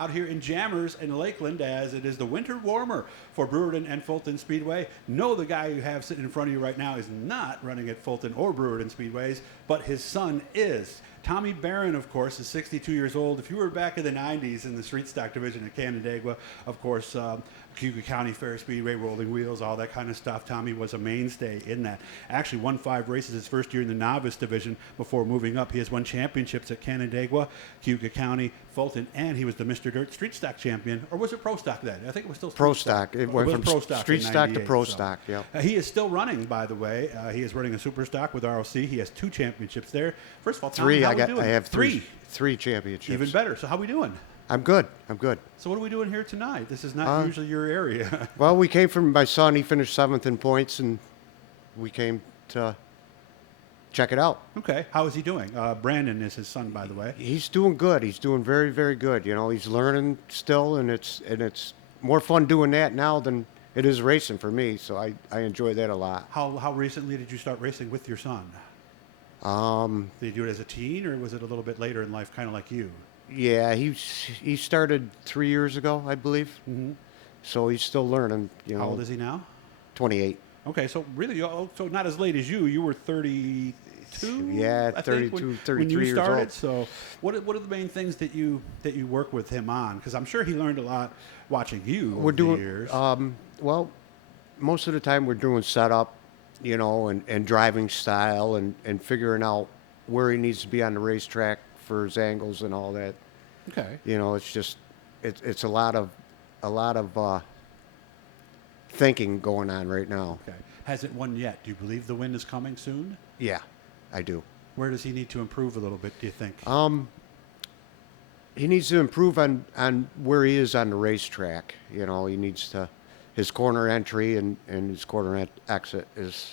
out here in Jammers in Lakeland, as it is the winter warmer for Brewerton and Fulton Speedway. No, the guy you have sitting in front of you right now is not running at Fulton or Brewerton Speedways, but his son is. Tommy Barron, of course, is 62 years old. If you were back in the 90s in the street stock division at Canandaigua, of course, Cuyahoga County Fair Speedway, rolling wheels, all that kind of stuff, Tommy was a mainstay in that. Actually won 5 races his first year in the novice division before moving up. He has won championships at Canandaigua, Cuyahoga County, Fulton, and he was the Mr. Dirt street stock champion. Or was it pro stock then? I think it was still pro stock. It went from pro stock street stock to pro stock, yeah. He is still running, by the way. He is running a super stock with ROC. He has 2 championships there. First of all, Tommy, how are we doing? I have three championships. Even better. So how are we doing? I'm good. So what are we doing here tonight? This is not usually your area. Well, we came from my son. He finished 7th in points, and we came to check it out. Okay. How is he doing? Brandon is his son, by the way. He's doing good. He's doing very, very good. You know, he's learning still, and it's more fun doing that now than it is racing for me. So I enjoy that a lot. How recently did you start racing with your son? Did you do it as a teen, or was it a little bit later in life, kind of like you? Yeah, he started 3 years ago, I believe. Mm-hmm. So he's still learning. You know. How old is he now? 28. Okay, so really, so not as late as you. You were 32. Yeah, I 32, think, 33 when you years started. old. So, what are the main things that you work with him on? Because I'm sure he learned a lot watching you over the years. Well, most of the time we're doing setup, you know, and driving style and figuring out where he needs to be on the racetrack for his angles and all that. Okay. You know, it's a lot of thinking going on right now. Okay. Has it won yet? Do you believe the win is coming soon? Yeah, I do. Where does he need to improve a little bit, do you think? He needs to improve on where he is on the racetrack. You know, he needs to, his corner entry and his corner exit is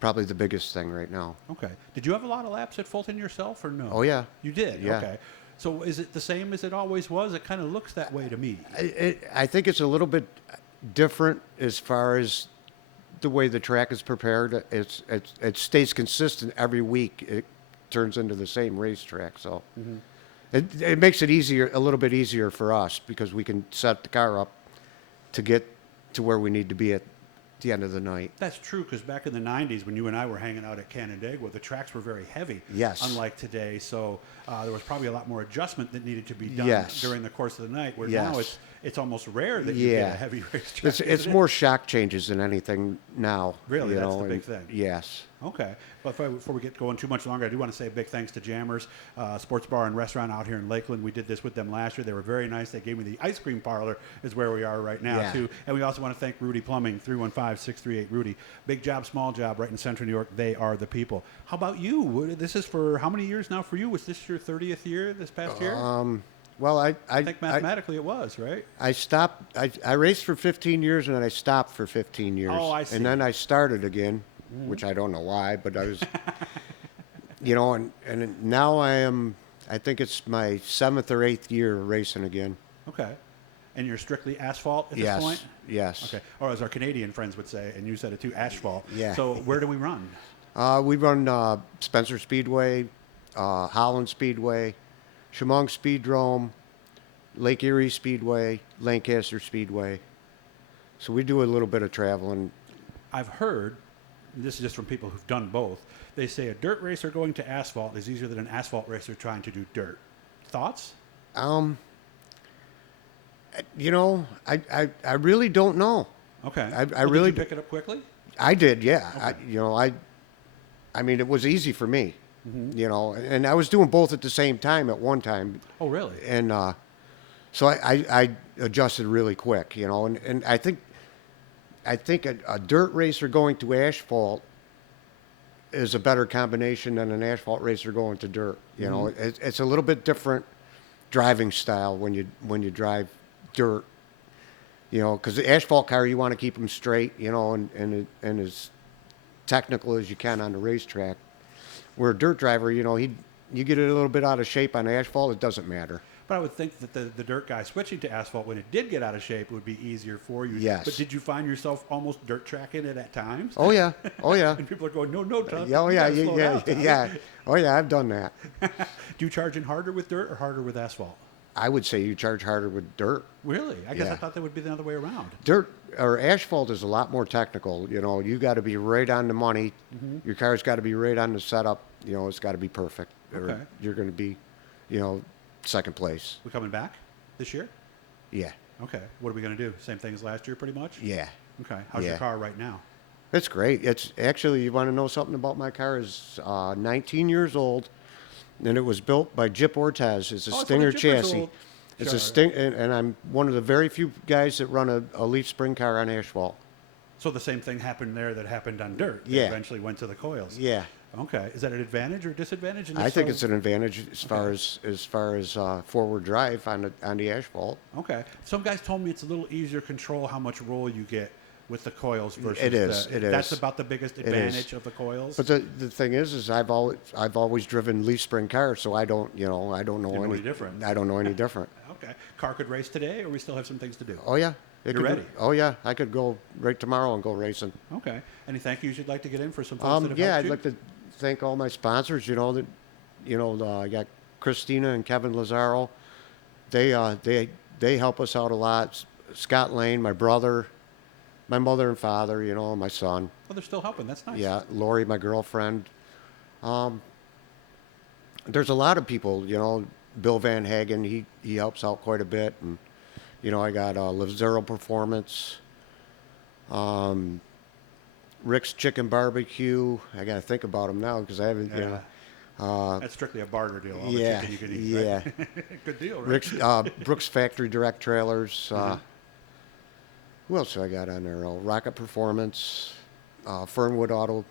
probably the biggest thing right now. Okay. Did you have a lot of laps at Fulton yourself, or no? Oh, yeah. You did? Yeah. Okay. So is it the same as it always was? It kind of looks that way to me. I think it's a little bit different as far as the way the track is prepared. It stays consistent every week. It turns into the same racetrack. So it makes it easier, a little bit easier for us, because we can set the car up to get to where we need to be at the end of the night. That's true, because back in the 90s, when you and I were hanging out at Canandaigua, the tracks were very heavy. Yes. Unlike today. So there was probably a lot more adjustment that needed to be done Yes. during the course of the night, where Yes. now it's almost rare that you get a heavy racetrack. It's more shock changes than anything now. Really? you That's know, the big thing? Yes. Okay. But before we get going too much longer, I do want to say a big thanks to Jammers, sports bar and restaurant out here in Lakeland. We did this with them last year. They were very nice. They gave me the ice cream parlor, is where we are right now, Yeah. too. And we also want to thank Rudy Plumbing, 315-638-RUDY. Big job, small job, right in Central New York. They are the people. How about you? This is for how many years now for you? Was this your 30th year this past year? Well, I think mathematically it was, right? I stopped. I raced for 15 years, and then I stopped for 15 years. Oh, I see. And then I started again, which I don't know why, but I was, you know, and now I think it's my 7th or 8th year racing again. Okay. And you're strictly asphalt at this Yes. point? Yes. Okay. Or as our Canadian friends would say, and you said it too, asphalt. Yeah. So where do we run? We run Spencer Speedway, Holland Speedway, Chemung Speedrome, Lake Erie Speedway, Lancaster Speedway. So we do a little bit of traveling. I've heard, this is just from people who've done both, they say a dirt racer going to asphalt is easier than an asphalt racer trying to do dirt. Thoughts? You know, I really don't know. Okay. I really did you pick it up quickly? I did, yeah. Okay. I mean, it was easy for me, you know, and I was doing both at the same time at one time. Oh, really? And so I adjusted really quick, you know, and I think a dirt racer going to asphalt is a better combination than an asphalt racer going to dirt. You know, it's a little bit different driving style when you drive dirt. You know, because the asphalt car, you want to keep them straight, you know, and as technical as you can on the racetrack. Where a dirt driver, you know, you get it a little bit out of shape on asphalt, it doesn't matter. But I would think that the dirt guy switching to asphalt, when it did get out of shape, would be easier for you. Yes. But did you find yourself almost dirt tracking it at times? Oh, yeah. Oh, yeah. And people are going, no, Tom. Oh, yeah, you gotta slow down, Tom." yeah. Oh, yeah, I've done that. Do you charge in harder with dirt or harder with asphalt? I would say you charge harder with dirt. Really? I guess I Yeah. thought that would be the other way around. Dirt or asphalt is a lot more technical. You know, you got to be right on the money. Your car's got to be right on the setup. You know, it's got to be perfect. Okay. Or you're going to be, you know, second place. We coming back this year? Yeah. Okay. What are we going to do? Same thing as last year, pretty much? Yeah. Okay. How's your Yeah. car right now? It's great. It's actually, you want to know something about my car? Is 19 years old, and it was built by Jip Ortez. It's a Oh, it's one Stinger of Jipper's chassis. old- It's Sure. a Sting, and I'm one of the very few guys that run a Leaf spring car on asphalt. So the same thing happened there that happened on dirt. They Yeah. eventually went to the coils. Yeah. Okay. Is that an advantage or disadvantage? And I if think so- it's an advantage as far as forward drive on the asphalt. Okay. Some guys told me it's a little easier to control how much roll you get with the coils versus It is. the, It that's is. about the biggest is. advantage of the coils. But the thing is I've always driven Leaf spring cars, so I don't know You know any any different. I don't know any different. Okay. Car could race today, or we still have some things to do? Oh yeah, You're could- ready? Oh yeah, I could go right tomorrow and go racing. Okay. Any thank yous you'd like to get in for some folks that have Yeah, helped I'd you? like to thank all my sponsors. I got Christina and Kevin Lazaro. They help us out a lot. Scott Lane, my brother, my mother and father. My son. Oh, they're still helping. That's nice. Yeah, Lori, my girlfriend. There's a lot of people. Bill Van Hagen. He helps out quite a bit, and I got Lazaro Performance. Rick's Chicken Barbecue. I got to think about them now because I haven't. That's strictly a barter deal. All Yeah, the chicken you can eat. yeah. Right? Good deal, right? Rick's Brooks Factory Direct Trailers. Who else do I got on there? Rocket Performance, Fernwood Auto.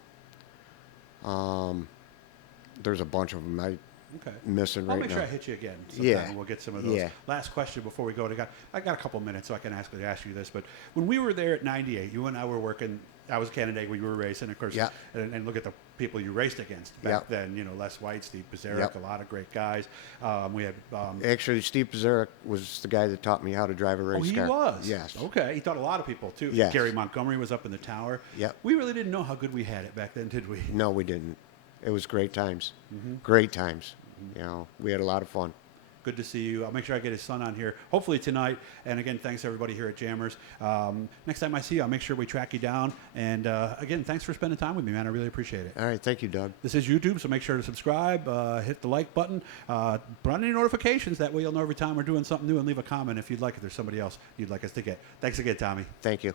There's a bunch of them I'm Okay. missing I'll right make now. sure I hit you again sometime Yeah. and we'll get some of those. Yeah. Last question before we go. I got a couple minutes so I can ask you this. But when we were there at 98, you and I were working. I was Canandaigua, you were racing, of course. Yeah. And look at the people you raced against back Yeah. then. Les White, Steve Pizarnik, Yep. a lot of great guys. We had. Actually, Steve Pizarnik was the guy that taught me how to drive a race Oh, he car. was? Yes. Okay. He taught a lot of people, too. Yes. Gary Montgomery was up in the tower. Yep. We really didn't know how good we had it back then, did we? No, we didn't. It was great times. Mm-hmm. Great times. We had a lot of fun. Good to see you. I'll make sure I get his son on here, hopefully tonight. And again, thanks everybody here at Jammers. Next time I see you, I'll make sure we track you down. And again, thanks for spending time with me, man. I really appreciate it. All right. Thank you, Doug. This is YouTube, so make sure to subscribe, hit the like button, put on any notifications. That way you'll know every time we're doing something new, and leave a comment if you'd like, if there's somebody else you'd like us to get. Thanks again, Tommy. Thank you.